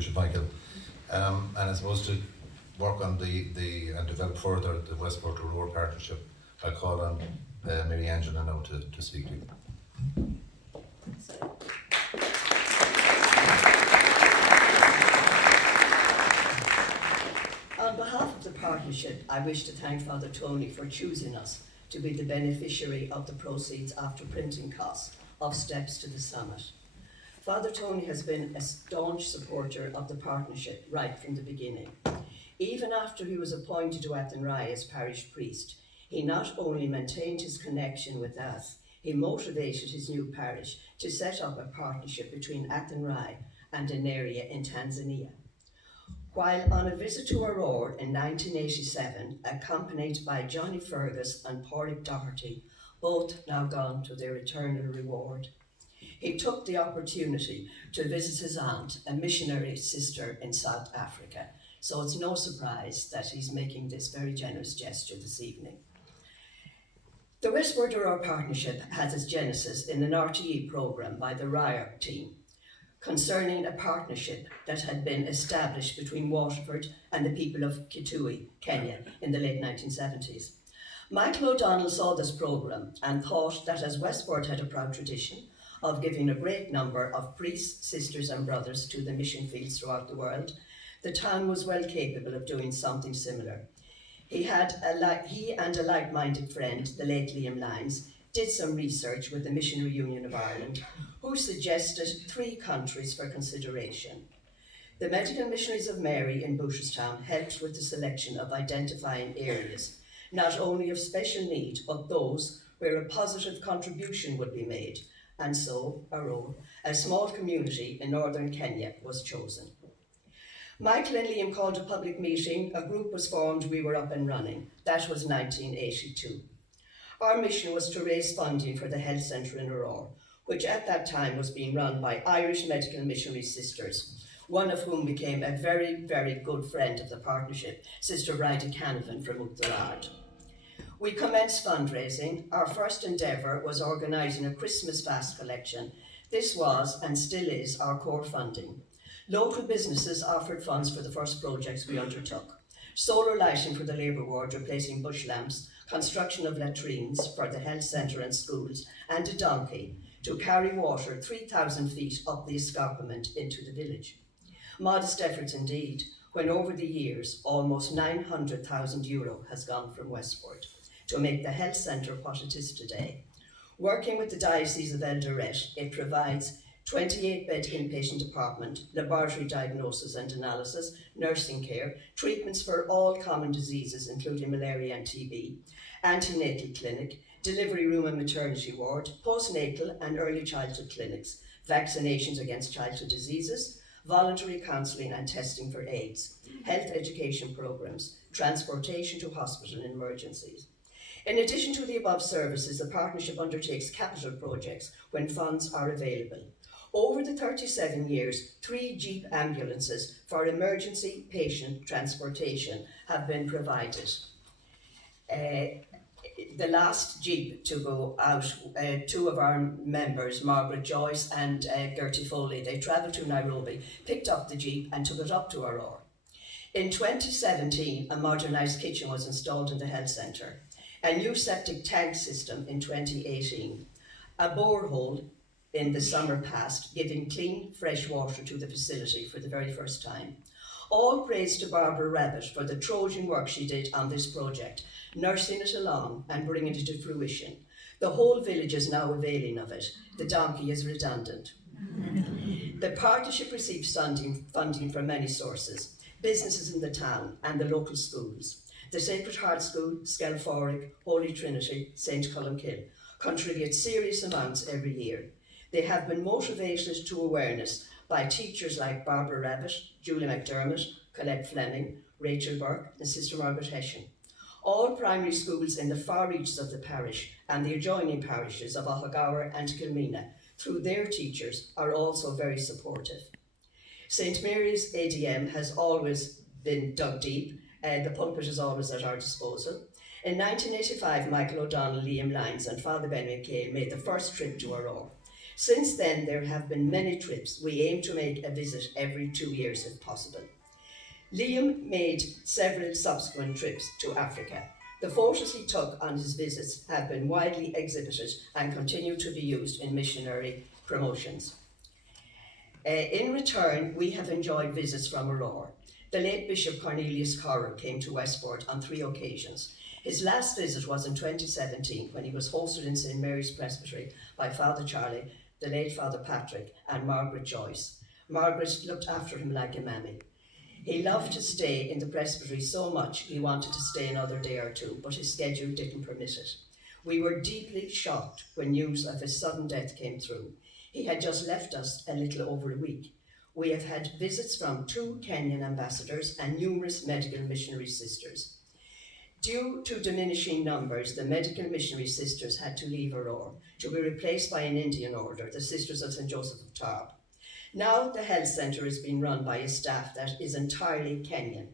Bishop Michael, and I suppose to work on and develop further the Westport-Aror Partnership, I call on Mary Angela now to speak to you. On behalf of the partnership, I wish to thank Father Tony for choosing us to be the beneficiary of the proceeds after printing costs of Steps to the Summit. Father Tony has been a staunch supporter of the partnership right from the beginning. Even after he was appointed to Athenry as parish priest, he not only maintained his connection with us, he motivated his new parish to set up a partnership between Athenry and an area in Tanzania. While on a visit to Aurora in 1987, accompanied by Johnny Fergus and Pádraig Doherty, both now gone to their eternal reward, he took the opportunity to visit his aunt, a missionary sister in South Africa. So it's no surprise that he's making this very generous gesture this evening. The Westport-Aror Partnership has its genesis in an RTE programme by the Whyte team concerning a partnership that had been established between Waterford and the people of Kitui, Kenya, in the late 1970s. Michael O'Donnell saw this programme and thought that as Westport had a proud tradition of giving a great number of priests, sisters and brothers to the mission fields throughout the world, the town was well capable of doing something similar. He and a like-minded friend, the late Liam Lyons, did some research with the Missionary Union of Ireland, who suggested 3 countries for consideration. The Medical Missionaries of Mary in Booterstown helped with the selection of identifying areas, not only of special need, but those where a positive contribution would be made, and so Aror, a small community in northern Kenya, was chosen. Michael and Liam called a public meeting, a group was formed, we were up and running. That was 1982. Our mission was to raise funding for the health centre in Aurora, which at that time was being run by Irish medical missionary sisters, one of whom became a very, very good friend of the partnership, Sister Bridie Canavan from Uachtarard. We commenced fundraising. Our first endeavour was organising a Christmas fast collection. This was, and still is, our core funding. Local businesses offered funds for the first projects we undertook. Solar lighting for the labour ward, replacing bush lamps, construction of latrines for the health centre and schools, and a donkey to carry water 3,000 feet up the escarpment into the village. Modest efforts indeed, when over the years almost €900,000 has gone from Westport to make the health centre what it is today. Working with the Diocese of Eldoret, it provides 28-bed inpatient department, laboratory diagnosis and analysis, nursing care, treatments for all common diseases including malaria and TB, antenatal clinic, delivery room and maternity ward, postnatal and early childhood clinics, vaccinations against childhood diseases, voluntary counselling and testing for AIDS, health education programmes, transportation to hospital in emergencies. In addition to the above services, the partnership undertakes capital projects when funds are available. Over the 37 years, 3 Jeep ambulances for emergency patient transportation have been provided. The last Jeep to go out, 2 of our members, Margaret Joyce and Gertie Foley, they travelled to Nairobi, picked up the Jeep and took it up to Aurora. In 2017, a modernised kitchen was installed in the health centre, a new septic tank system in 2018, a borehole in the summer past, giving clean, fresh water to the facility for the very first time. All praise to Barbara Rabbit for the Trojan work she did on this project, nursing it along and bringing it to fruition. The whole village is now availing of it. The donkey is redundant. The partnership receives funding from many sources, businesses in the town and the local schools. The Sacred Heart School, Skelforic, Holy Trinity, St. Columkill contribute serious amounts every year. They have been motivated to awareness by teachers like Barbara Rabbit, Julie McDermott, Colette Fleming, Rachel Burke and Sister Margaret Hessian. All primary schools in the far reaches of the parish and the adjoining parishes of Ottagower and Kilmena, through their teachers, are also very supportive. St. Mary's ADM has always been dug deep. The pulpit is always at our disposal. In 1985, Michael O'Donnell, Liam Lyons and Father Ben McKay made the first trip to Aurora. Since then, there have been many trips. We aim to make a visit every 2 years if possible. Liam made several subsequent trips to Africa. The photos he took on his visits have been widely exhibited and continue to be used in missionary promotions. In return, we have enjoyed visits from Aurora. The late Bishop Cornelius Corral came to Westport on 3 occasions. His last visit was in 2017 when he was hosted in St Mary's Presbytery by Father Charlie, the late Father Patrick, and Margaret Joyce. Margaret looked after him like a mammy. He loved to stay in the presbytery so much he wanted to stay another day or two, but his schedule didn't permit it. We were deeply shocked when news of his sudden death came through. He had just left us a little over a week. We have had visits from 2 Kenyan ambassadors and numerous medical missionary sisters. Due to diminishing numbers, the medical missionary sisters had to leave Aurora to be replaced by an Indian order, the Sisters of St Joseph of Tarbes. Now the health centre is being run by a staff that is entirely Kenyan.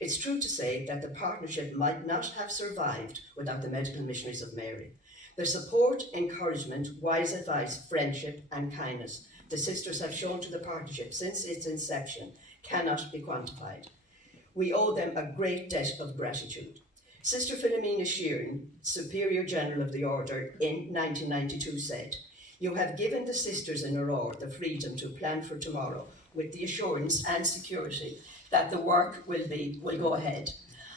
It's true to say that the partnership might not have survived without the medical missionaries of Mary. The support, encouragement, wise advice, friendship and kindness the sisters have shown to the partnership since its inception cannot be quantified. We owe them a great debt of gratitude. Sister Philomena Sheeran, Superior General of the Order in 1992 said, "You have given the sisters in Aurora the freedom to plan for tomorrow with the assurance and security that the work will go ahead.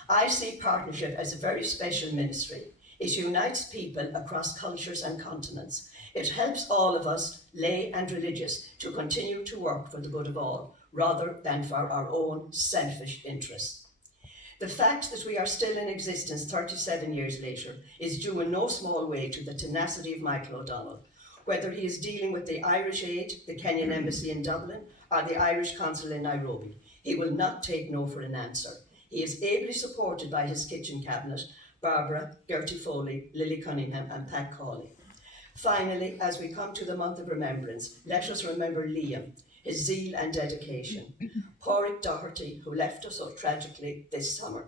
I see partnership as a very special ministry. It unites people across cultures and continents. It helps all of us, lay and religious, to continue to work for the good of all, rather than for our own selfish interests. The fact that we are still in existence 37 years later is due in no small way to the tenacity of Michael O'Donnell. Whether he is dealing with the Irish Aid, the Kenyan Embassy in Dublin, or the Irish Consul in Nairobi, he will not take no for an answer. He is ably supported by his kitchen cabinet, Barbara, Gertie Foley, Lily Cunningham and Pat Cawley. Finally, as we come to the month of remembrance, let us remember Liam, his zeal and dedication. Pádraig Doherty, who left us so tragically this summer.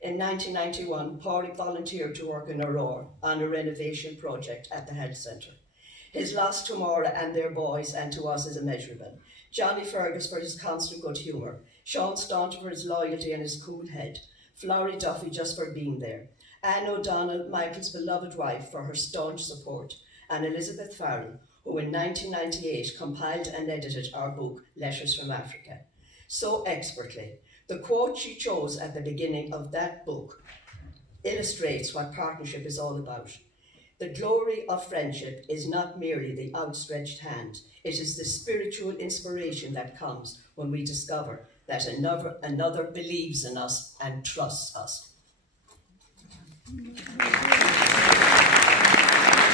In 1991, Pádraig volunteered to work in Aurora on a renovation project at the health centre. His loss to Maura and their boys and to us is immeasurable. Johnny Fergus for his constant good humour, Sean Staunton for his loyalty and his cool head, Florrie Duffy just for being there, Anne O'Donnell, Michael's beloved wife, for her staunch support, and Elizabeth Farrell, who in 1998 compiled and edited our book, Letters from Africa, so expertly. The quote she chose at the beginning of that book illustrates what partnership is all about. The glory of friendship is not merely the outstretched hand, it is the spiritual inspiration that comes when we discover that another believes in us and trusts us.